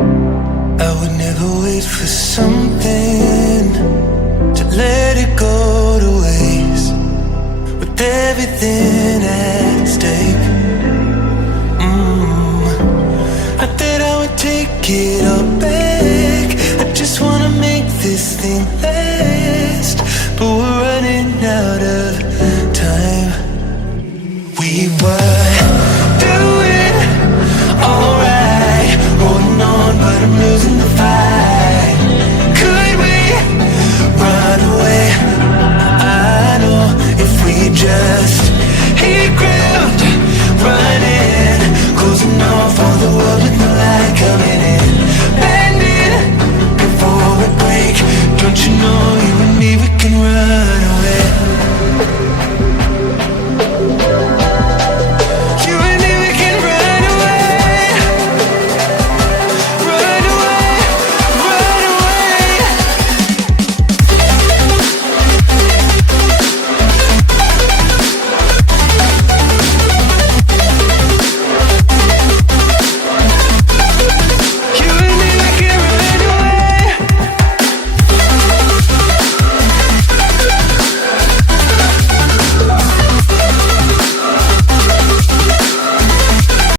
I would never wait for something to let it go to waste. With everything at stake, I thought I would take it all back.